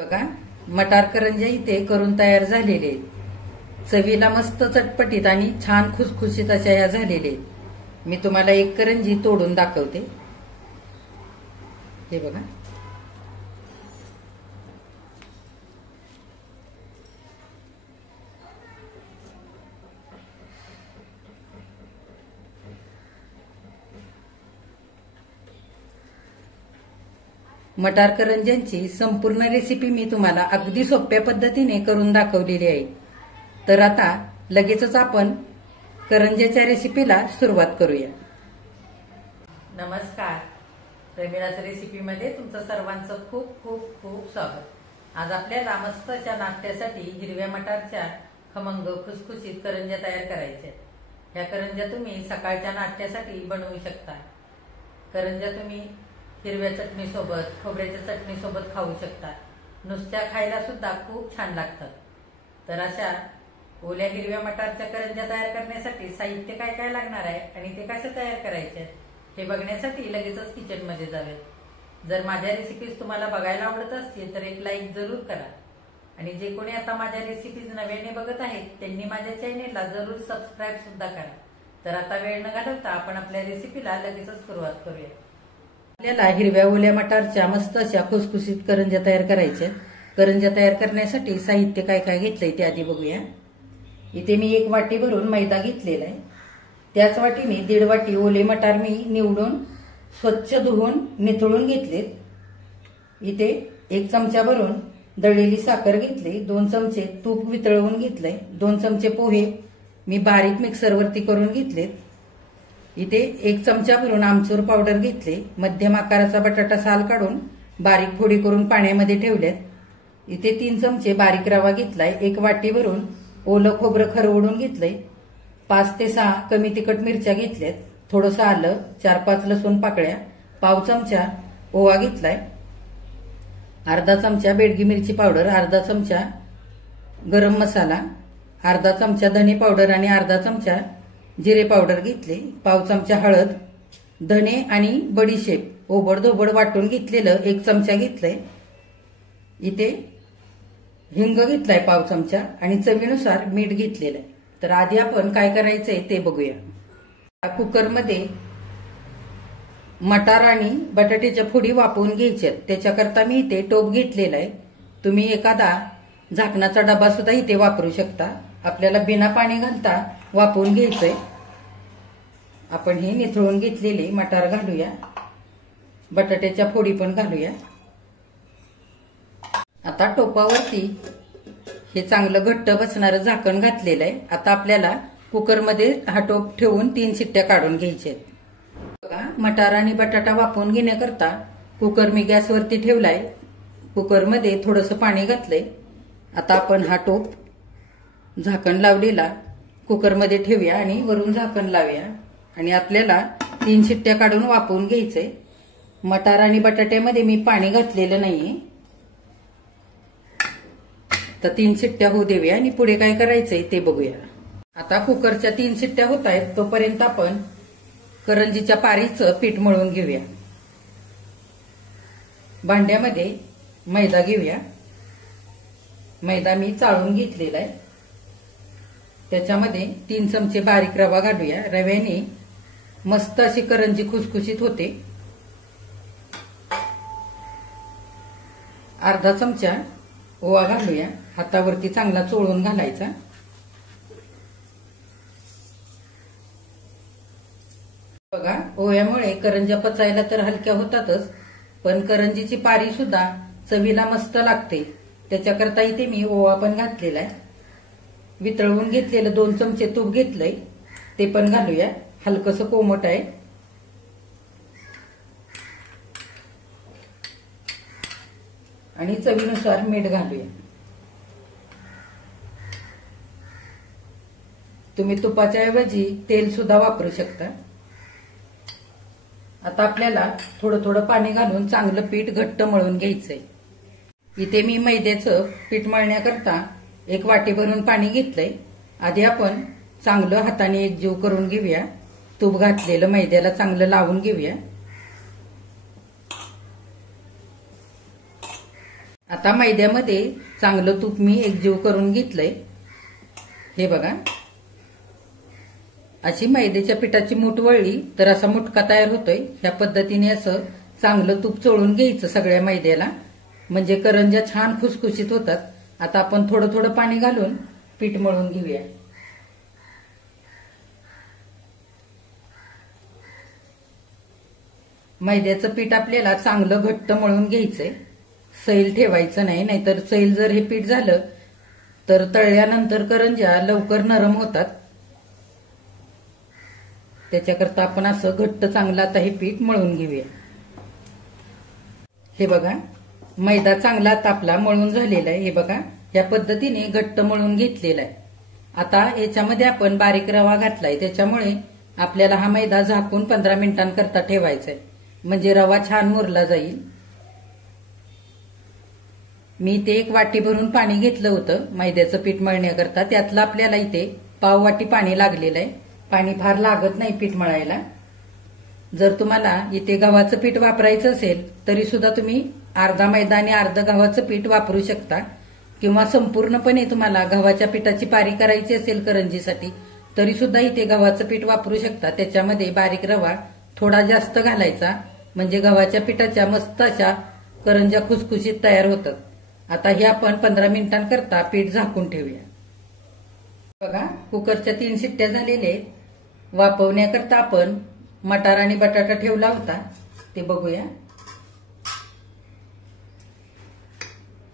बघा, मटार करंज्या इथे करून तयार झालेले आहेत। चवीला मस्त चटपटीत आणि छान खुसखुशीत अशा या झालेले आहेत। मी तुम्हाला एक करंजी तोडून दाखवते। हे बघा, मटार करंज्यांची संपूर्ण रेसिपी मी तुम्हाला अगदी सोप्या पद्धतीने करून दाखवलेली आहे। तर आता लगेचच आपण करंज्याच्या रेसिपीला सुरुवात करूया। नमस्कार, प्रेमिलाच रेसिपीमध्ये तुमचं सर्वांचं खूप खूप खूप स्वागत। आज आपल्याला मस्त अशा नाश्त्यासाठी हिरव्या मटारच्या खमंग खुसखुशीत करंज्या तयार करायच्या। ह्या करंज्या तुम्ही सकाळच्या नाश्त्यासाठी बनवू शकता। करंज्या तुम्ही हिरव्या चटणी सोबत, खोबऱ्याच्या चटणी सोबत खाऊ शकता। नुसत्या खायला सुद्धा खूप छान लागतात। तर अशा ओल्या हिरव्या मटारच्या करंज्या तयार करण्यासाठी साहित्य काय काय लागणार आहे आणि ते कसे तयार करायचे हे बघण्यासाठी लगेचच किचन मध्ये जाऊया। जर माझ्या रेसिपीज तुम्हाला बघायला आवडत असतील तर एक लाईक जरूर करा आणि जे कोणी आता माझ्या रेसिपीज नव्याने बघत आहेत त्यांनी माझ्या चॅनेलला जरूर सबस्क्राईब सुद्धा करा। तर आता वेळ न घालवता आपण आपल्या रेसिपीला लगेचच सुरुवात करूया। आपल्याला हिरव्या ओल्या मटारच्या मस्त अशा खुसखुशीत करंज्या तयार करायच्या। करंज्या तयार करण्यासाठी साहित्य काय काय घेतलंय ते आधी बघूया। इथे मी 1 वाटी भरून मैदा घेतलेला आहे। त्याच वाटीने 1.5 वाटी ओले मटार मी निवडून स्वच्छ धुवून निथळून घेतलेत। इथे 1 चमचा भरून दळलेली साखर घेतली, 2 चमचे तूप वितळवून घेतलंय, 2 चमचे पोहे मी बारीक मिक्सरवरती करून घेतलेत। इथे 1 चमचा भरून आमचूर पावडर घेतले, मध्यम आकाराचा बटाटा साल काढून बारीक फोडी करून पाण्यामध्ये ठेवल्यात। इथे 3 चमचे बारीक रवा घेतलाय, 1 वाटी भरून ओलं खोबरं खरवडून घेतलंय, 5 ते 6 कमी तिखट मिरच्या घेतल्यात, थोडंसं आलं, 4-5 लसूण पाकळ्या, पाव चमचा ओवा घेतलाय, अर्धा चमचा बेडगी मिरची पावडर, अर्धा चमचा गरम मसाला, अर्धा चमचा धने पावडर आणि अर्धा चमचा जिरे पावडर घेतले, पाव चमचा हळद, धने आणि बडीशेप ओबडधोबड वाटून घेतलेलं 1 चमचा घेतलंय। इथे हिंग घेतलाय पाव चमचा आणि चवीनुसार मीठ घेतलेलं आहे। तर आधी आपण काय करायचंय ते बघूया। कुकरमध्ये मटार आणि बटाट्याच्या फोडी वाफवून घ्यायच्यात। त्याच्याकरता मी इथे टोप घेतलेला आहे। तुम्ही एखादा झाकणाचा डबा सुद्धा इथे वापरू शकता। आपल्याला बिना पाणी घालता वाफवून घ्यायचंय। आपण हे निथळून घेतलेले मटार घालूया, बटाट्याच्या फोडी पण घालूया। आता टोपावरती हे चांगलं घट्ट बसणारं झाकण घातलेलं आहे। आता आपल्याला कुकरमध्ये हा टोप ठेवून 3 शिट्ट्या काढून घ्यायच्या आहेत। बघा, मटार आणि बटाटा वाफवून घेण्याकरता कुकर मी गॅसवरती ठेवलाय। कुकरमध्ये थोडंसं पाणी घातलंय। आता आपण हा टोप झाकण लावलेला कुकरमध्ये ठेवूया आणि वरून झाकण लावूया आणि आपल्याला 3 शिट्ट्या काढून वाफवून घ्यायचंय। मटार आणि बटाट्यामध्ये मी पाणी घातलेलं नाहीये। तर 3 शिट्ट्या होऊ देऊया आणि पुढे काय करायचंय ते बघूया। आता कुकरच्या 3 शिट्ट्या होत आहेत, तोपर्यंत आपण करंजीच्या पारीचं पीठ मळून घेऊया। भांड्यामध्ये मैदा घेऊया। मैदा मी चाळून घेतलेला आहे। त्याच्यामध्ये 3 चमचे बारीक रवा घालूया। रव्याने मस्त अशी करंजी खुसखुशीत होते। अर्धा चमचा ओवा घालूया, हातावरती चांगला चोळून घालायचा। बघा, ओव्यामुळे करंज्या पचायला तर हलक्या होतातच, पण करंजीची पारी सुद्धा चवीला मस्त लागते। त्याच्याकरता इथे मी ओवा पण घातलेला आहे। वितळवून घेतलेलं 2 चमचे तूप घेतलंय, ते पण घालूया। हलकसं कोमट आहे। आणि चवीनुसार मीठ घालूया। तुम्ही तुपाच्या ऐवजी तेल सुद्धा वापरू शकता। आता आपल्याला थोडं थोडं पाणी घालून चांगलं पीठ घट्ट मळून घ्यायचंय। इथे मी मैद्याचं पीठ मळण्याकरता 1 वाटी भरून पाणी घेतलंय। आधी आपण चांगलं हाताने एकजीव करून घेऊया। तूप घातलेलं मैद्याला चांगलं लावून घेऊया आता मैद्यामध्ये चांगलं तूप मी एकजीव करून घेतलंय. हे बघा, अशी मैद्याच्या पिठाची मूठ वळली तर असा मुटका तयार होतोय. ह्या पद्धतीने असं चांगलं तूप चोळून घ्यायचं सगळ्या मैद्याला, म्हणजे करंज्या छान खुसखुशीत होतात. आता आपण थोडं थोडं पाणी घालून पीठ मळून घेऊया. मैद्याचं पीठ आपल्याला चांगलं घट्ट मळून घ्यायचंय, सैल ठेवायचं नाही, नाहीतर सैल जर हे पीठ झालं तर तळल्यानंतर करंज्या लवकर नरम होतात. त्याच्याकरता आपण असं घट्ट चांगलं आता हे पीठ मळून घेऊया. हे बघा, मैदा चांगला तापला मळून झालेला आहे. हे बघा, या पद्धतीने घट्ट मळून घेतलेला आहे. आता याच्यामध्ये आपण बारीक रवा घातलाय, त्याच्यामुळे आपल्याला हा मैदा झाकून 15 मिनिटांकरता ठेवायचा आहे, म्हणजे रवा छान मुरला जाईल. मी इथे 1 वाटी भरून पाणी घेतलं होतं मैद्याचं पीठ मळण्याकरता. त्यातलं आपल्याला इथे पाव वाटी पाणी लागलेलं आहे. पाणी फार लागत नाही पीठ मळायला. जर तुम्हाला इथे गव्हाचं पीठ वापरायचं असेल तरी सुद्धा तुम्ही अर्धा मैदा आणि अर्ध गव्हाचं पीठ वापरू शकता, किंवा संपूर्णपणे तुम्हाला गव्हाच्या पिठाची पारी करायची असेल करंजीसाठी तरी सुद्धा इथे गव्हाचं पीठ वापरू शकता. त्याच्यामध्ये बारीक रवा थोडा जास्त घालायचा, म्हणजे गव्हाच्या पिठाच्या मस्त अशा करंज्या खुसखुशीत तयार होतात. आता हे आपण 15 मिनिटांकरता पीठ झाकून ठेवूया. बघा, कुकरच्या 3 शिट्ट्या झालेल्या आहेत. वाफवण्याकरता आपण मटार आणि बटाटा ठेवला होता, ते बघूया.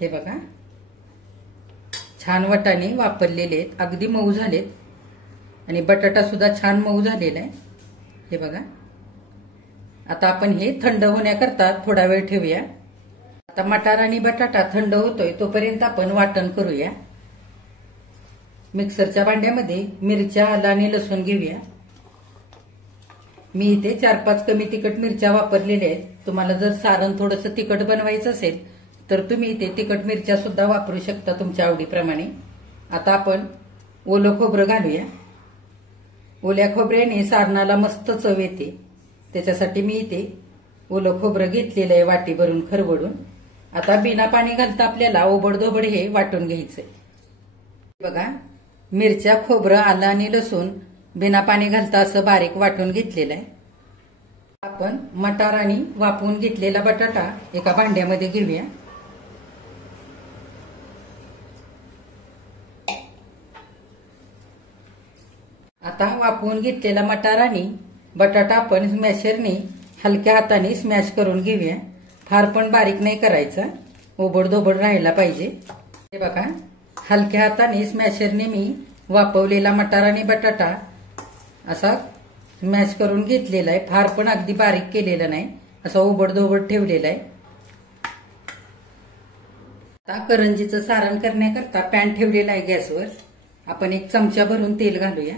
हे बघा, छान वाटाणे वापरलेले आहेत, अगदी मऊ झालेत, आणि बटाटा सुद्धा छान मऊ झालेला आहे. हे बघा, आता आपण हे थंड होण्याकरता थोडा वेळ ठेवूया. आता मटार आणि बटाटा थंड होतोय तोपर्यंत आपण वाटण करूया. मिक्सरच्या भांड्यामध्ये मिरच्या, आलं आणि लसूण घेऊया. मी इथे 4-5 कमी तिखट मिरच्या वापरलेल्या आहेत. तुम्हाला जर सारण थोडंसं तिखट बनवायचं असेल तर तुम्ही इथे तिखट मिरच्या सुद्धा वापरू शकता तुमच्या आवडीप्रमाणे. आता आपण ओलं खोबरं घालूया. ओल्या खोबऱ्याने सारणाला मस्त चव येते, त्याच्यासाठी मी इथे ओलं खोबरं घेतलेलं आहे वाटी भरून खरवडून. आता बिना पाणी घालता आपल्याला ओबडधोबड हे वाटून घ्यायचंय. बघा, मिरच्या, खोबरं, आलं आणि लसूण बिना पाणी घालता असं बारीक वाटून घेतलेलं आहे. आपण मटार आणि वाफवून घेतलेला बटाटा एका भांड्यामध्ये घेऊया. आता वाफवून घेतलेला मटार आणि बटाटा आपण स्मॅशरने हलक्या हाताने स्मॅश करून घेऊया. फार पण बारीक नाही करायचा, ओबडधोबड राहायला पाहिजे. हे बघा, हलक्या हाताने स्मॅशरने मी वाफवलेला मटार आणि बटाटा असा स्मॅश करून घेतलेला आहे. फार पण अगदी बारीक केलेला नाही, असा ओबडधोबड ठेवलेला आहे. आता करंजीचं सारण करण्याकरता पॅन ठेवलेला आहे गॅसवर. आपण 1 चमचा भरून तेल घालूया.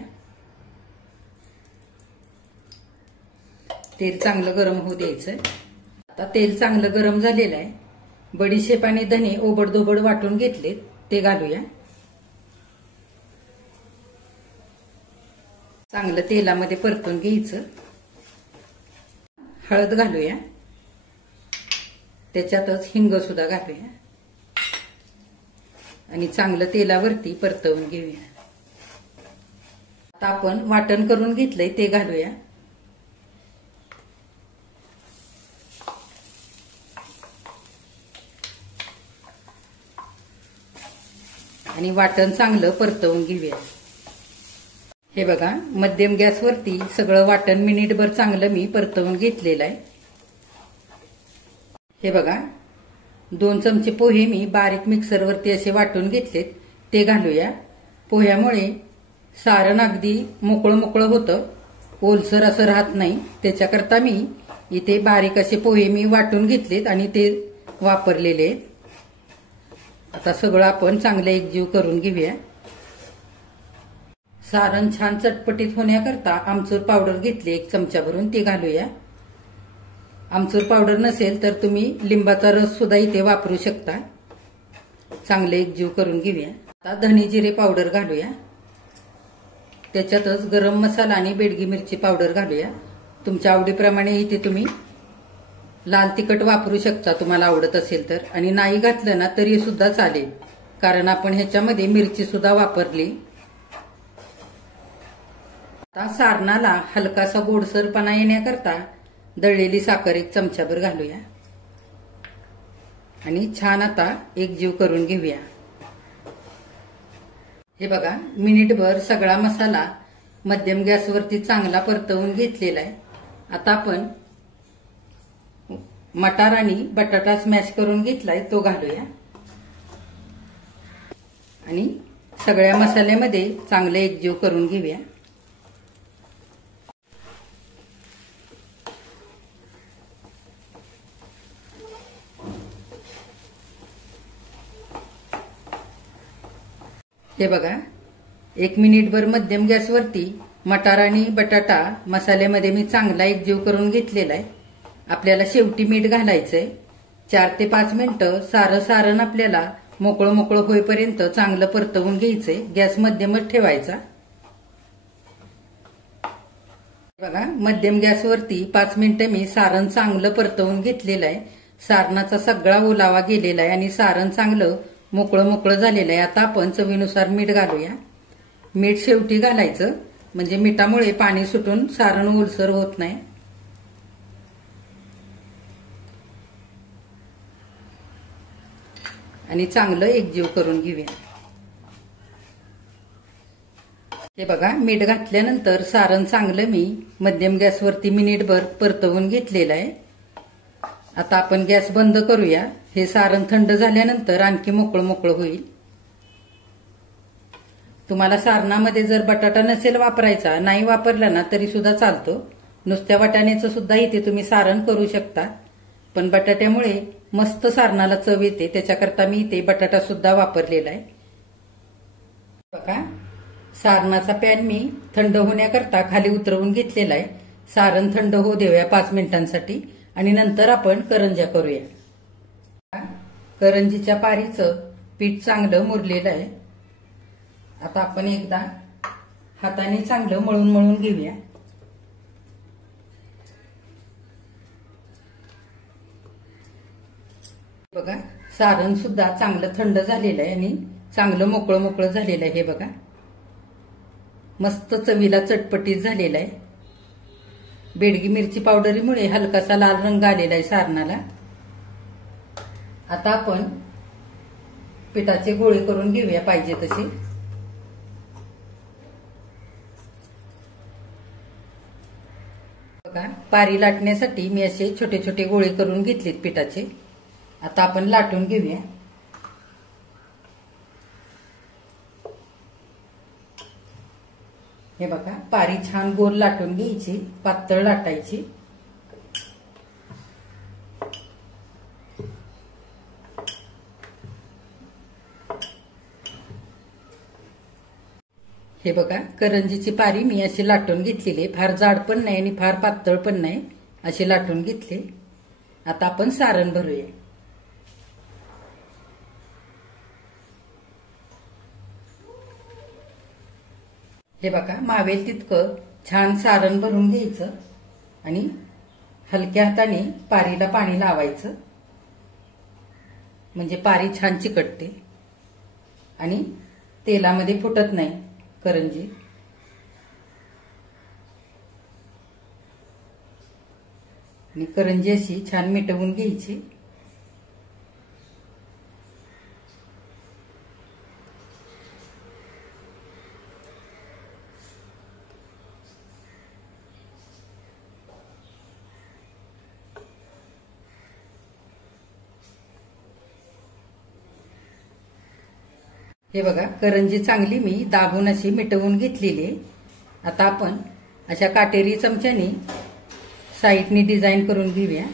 तेल चांगलं गरम होऊ द्यायचं. आता तेल चांगलं गरम झालेलं आहे. बडीशेप आणि धने ओबडधोबड वाटून घेतलेत, ते घालूया. चांगलं तेलामध्ये परतून घ्यायचं. हळद घालूया, त्याच्यातच हिंग सुद्धा घालूया आणि चांगलं तेलावरती परतवून घेऊया. आता आपण वाटण करून घेतलंय ते घालूया. आणि वाटण चांगलं परतवून घेऊया. हे बघा, मध्यम गॅसवरती सगळं वाटण मिनिटभर चांगलं मी परतवून घेतलेलं आहे. हे बघा, 2 चमचे पोहे मी बारीक मिक्सरवरती असे वाटून घेतलेत, ते घालूया. पोह्यामुळे सारण अगदी मोकळं मोकळं होतं, ओलसर असं राहत नाही. त्याच्याकरता मी इथे बारीक असे पोहे मी वाटून घेतलेत आणि ते वापरलेले आहेत. आता सगळं आपण चांगलं एकजीव करून घेऊया. सारण छान चटपटीत होण्याकरता आमचूर पावडर घेतली 1 चमचा भरून, ती घालूया. आमचूर पावडर नसेल तर तुम्ही लिंबाचा रस सुद्धा इथे वापरू शकता. चांगले एकजीव करून घेऊया. आता धने जिरे पावडर घालूया. त्याच्यातच गरम मसाला आणि बेडगी मिरची पावडर घालूया. तुमच्या आवडीप्रमाणे इथे तुम्ही लाल तिखट वापरू शकता तुम्हाला आवडत असेल तर, आणि नाही घातलं ना तरी सुद्धा चालेल, कारण आपण ह्याच्यामध्ये मिरची सुद्धा वापरली. आता सारणाला हलकासा गोडसरपणा येण्याकरता दळलेली साखर 1 चमचाभर घालूया आणि छान आता एकजीव करून घेऊया. हे बघा, मिनिटभर सगळा मसाला मध्यम गॅसवरती चांगला परतवून घेतलेला आहे. आता आपण मटार आणि बटाटा स्मॅश करून घेतलाय तो घालूया आणि सगळ्या मसाल्यामध्ये चांगले एकजीव करून घेऊया. हे बघा, 1 मिनिटभर मध्यम गॅसवरती मटार आणि बटाटा मसाल्यामध्ये मी चांगला एकजीव करून घेतलेला आहे. आपल्याला शेवटी मीठ घालायचंय. 4 ते 5 मिनिटं सारण आपल्याला मोकळं मोकळं होईपर्यंत चांगलं परतवून घ्यायचंय. गॅस मध्यमच ठेवायचा. बघा, मध्यम गॅसवरती 5 मिनिटं मी सारण चांगलं परतवून घेतलेलं आहे. सारणाचा सगळा ओलावा गेलेला आहे आणि सारण चांगलं मोकळं मोकळं झालेलं आहे. आता आपण चवीनुसार मीठ घालूया. मीठ शेवटी घालायचं, म्हणजे मिठामुळे पाणी सुटून सारण ओलसर होत नाही. आणि चांगलं एकजीव करून घेऊया. हे बघा, मीठ घातल्यानंतर सारण चांगलं मी मध्यम गॅसवरती मिनिटभर परतवून घेतलेलं आहे. आता आपण गॅस बंद करूया. हे सारण थंड झाल्यानंतर आणखी मोकळं मोकळं होईल. तुम्हाला सारणामध्ये जर बटाटा नसेल वापरायचा, नाही वापरला ना तरी सुद्धा चालतो. नुसत्या वाटाण्याचं सुद्धा इथे तुम्ही सारण करू शकता, पण बटाट्यामुळे मस्त सारणाला चव येते, त्याच्याकरता मी इथे बटाटा सुद्धा वापरलेला आहे. बघा, सारणाचा पॅन मी थंड होण्याकरता खाली उतरवून घेतलेला आहे. सारण थंड होऊ देऊया 5 मिनिटांसाठी आणि नंतर आपण करंज्या करूया. करंजीच्या पारीचं पीठ चांगलं मुरलेलं आहे. आता आपण एकदा हाताने चांगलं मळून मळून घेऊया. बघा, सारण सुद्धा चांगलं थंड झालेलं आहे आणि चांगलं मोकळं मोकळं झालेलं आहे. हे बघा, मस्त चवीला चटपटीत झालेला आहे. बेडगी मिरची पावडरीमुळे हलकासा लाल रंग आलेला आहे सारणाला. आता आपण पिठाचे गोळे करून घेऊया पाहिजे तसे. बघा, पारी लाटण्यासाठी मी असे छोटे छोटे गोळे करून घेतलेत पिठाचे. आता आपण लाटून घेऊया. हे बघा, पारी छान गोल लाटून घ्यायची, पातळ लाटायची. हे बघा, करंजीची पारी मी अशी लाटून घेतलेली. फार जाड पण नाही आणि फार पातळ पण नाही, अशी लाटून घेतले. आता आपण सारण भरूया. हे बघा, मावेल तितकं छान सारण भरून घ्यायचं आणि हलक्या हाताने पारीला पाणी लावायचं, म्हणजे पारी छान चिकटते आणि तेलामध्ये फुटत नाही करंजी. आणि करंजी अशी छान मिटवून घ्यायची. हे बघा, करंजी चांगली मी दाबून अशी मिटवून घेतलेली आहे. आता आपण अशा काटेरी चमच्याने साईडनी डिझाईन करून घेऊया.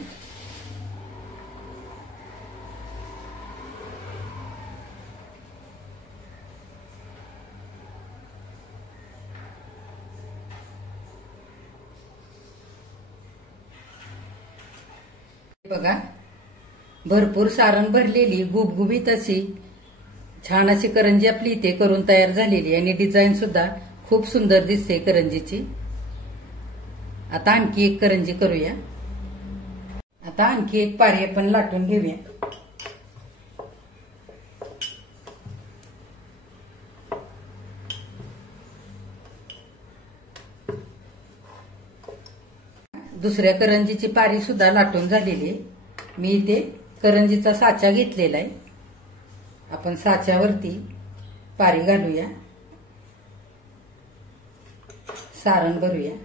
बघा, भरपूर सारण भरलेली गुबगुबीत अशी छान अशी करंजी आपली इथे करून तयार झालेली आणि डिझाईन सुद्धा खूप सुंदर दिसते करंजीची. आता आणखी एक करंजी करूया. आता आता आणखी एक पारी आपण लाटून घेऊया. दुसऱ्या करंजीची पारी सुद्धा लाटून झालेली आहे. मी इथे करंजीचा साचा घेतलेला आहे. आपण साच्यावरती पारी घालूया, सारण भरूया.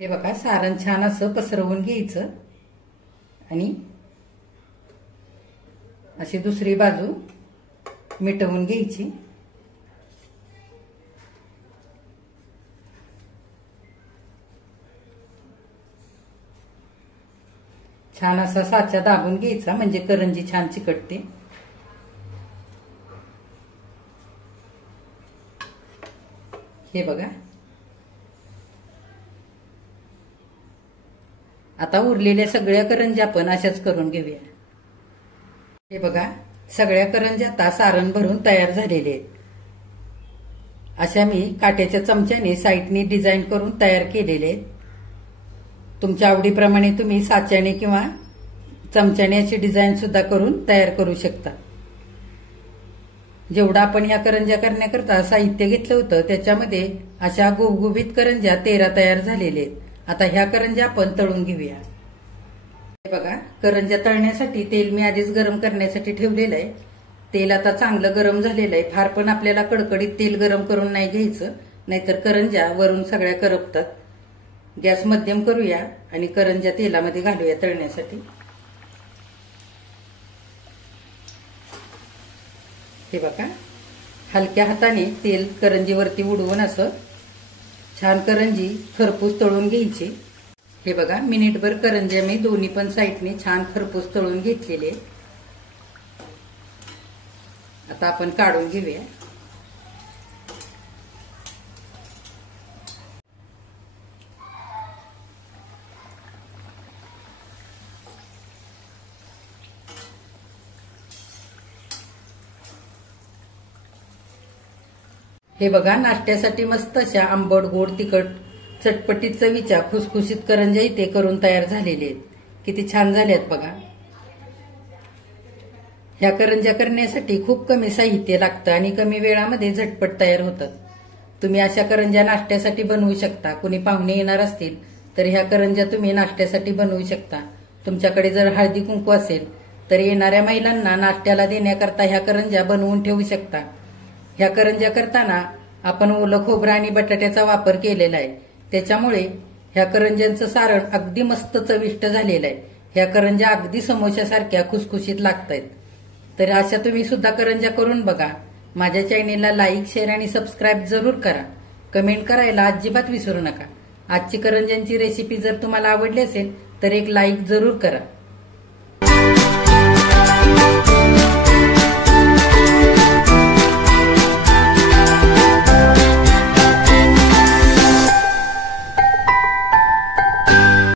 हे बघा, सारण छान असं पसरवून घ्यायचं आणि अशी दुसरी बाजू मिटवून घ्यायची. छान असा साचा दाबून घ्यायचा म्हणजे करंजी छान चिकटते. हे बघा, आता उरलेल्या सगळ्या करंज्या आपण अशाच करून घेऊया. हे बघा, सगळ्या करंज्या आता सारण भरून तयार झालेले आहेत. अशा मी काट्याच्या चमच्याने साईडनी डिझाईन करून तयार केलेले आहेत. तुमच्या आवडीप्रमाणे तुम्ही साच्याने किंवा चमच्याने अशी डिझाईन सुद्धा करून तयार करू शकता. जेवढा आपण ह्या करंज्या करण्याकरता साहित्य घेतलं होतं त्याच्यामध्ये अशा गुबगुबीत करंज्या 13 तयार झालेले आहेत. आता ह्या करंज्या आपण तळून घेऊया. हे बघा, करंज्या तळण्यासाठी तेल मी आधीच गरम करण्यासाठी ठेवलेलं आहे. तेल आता चांगलं गरम झालेलं आहे. फार पण आपल्याला कडकडीत तेल गरम करून नाही घ्यायचं, नाहीतर करंज्या वरून सगळ्या करपतात. गॅस मध्यम करूया आणि करंज्या तेलामध्ये घालूया तळण्यासाठी. हे बघा, हलक्या हाताने तेल करंजीवरती उडवून असं छान करंजी खरपूस तळून घ्यायची. हे बघा, मिनिटभर करंज्या मी दोन्ही पण साईडने छान खरपूस तळून घेतलेले. आता आपण काढून घेऊया. हे बघा, नाश्त्यासाठी मस्त अशा आंबट गोड तिखट चटपटीत चवीच्या खुसखुशीत करंज्या इथे करून तयार झालेले आहेत. किती छान झाल्यात बघा. ह्या करंज्या करण्यासाठी खूप कमी साहित्य लागतं आणि कमी वेळामध्ये झटपट तयार होतात. तुम्ही अशा करंज्या नाश्त्यासाठी बनवू शकता. कुणी पाहुणे येणार असतील तर ह्या करंज्या तुम्ही नाश्त्यासाठी बनवू शकता. तुमच्याकडे जर हळदी कुंकू असेल तर येणाऱ्या महिलांना नाश्त्याला देण्याकरता ह्या करंज्या बनवून ठेवू शकता. ह्या करंज्या करताना आपण ओलं खोबरं आणि बटाट्याचा वापर केलेला आहे. त्याच्यामुळे ह्या करंज्यांचं सारण अगदी मस्त चविष्ट झालेलं आहे. ह्या करंज्या अगदी समोश्यासारख्या खुसखुशीत लागतायत. तर अशा तुम्ही सुद्धा करंज्या करून बघा. माझ्या चॅनेलला लाईक, शेअर आणि सबस्क्राईब जरूर करा. कमेंट करायला अजिबात विसरू नका. आजची करंज्यांची रेसिपी जर तुम्हाला आवडली असेल तर एक लाईक जरूर करा.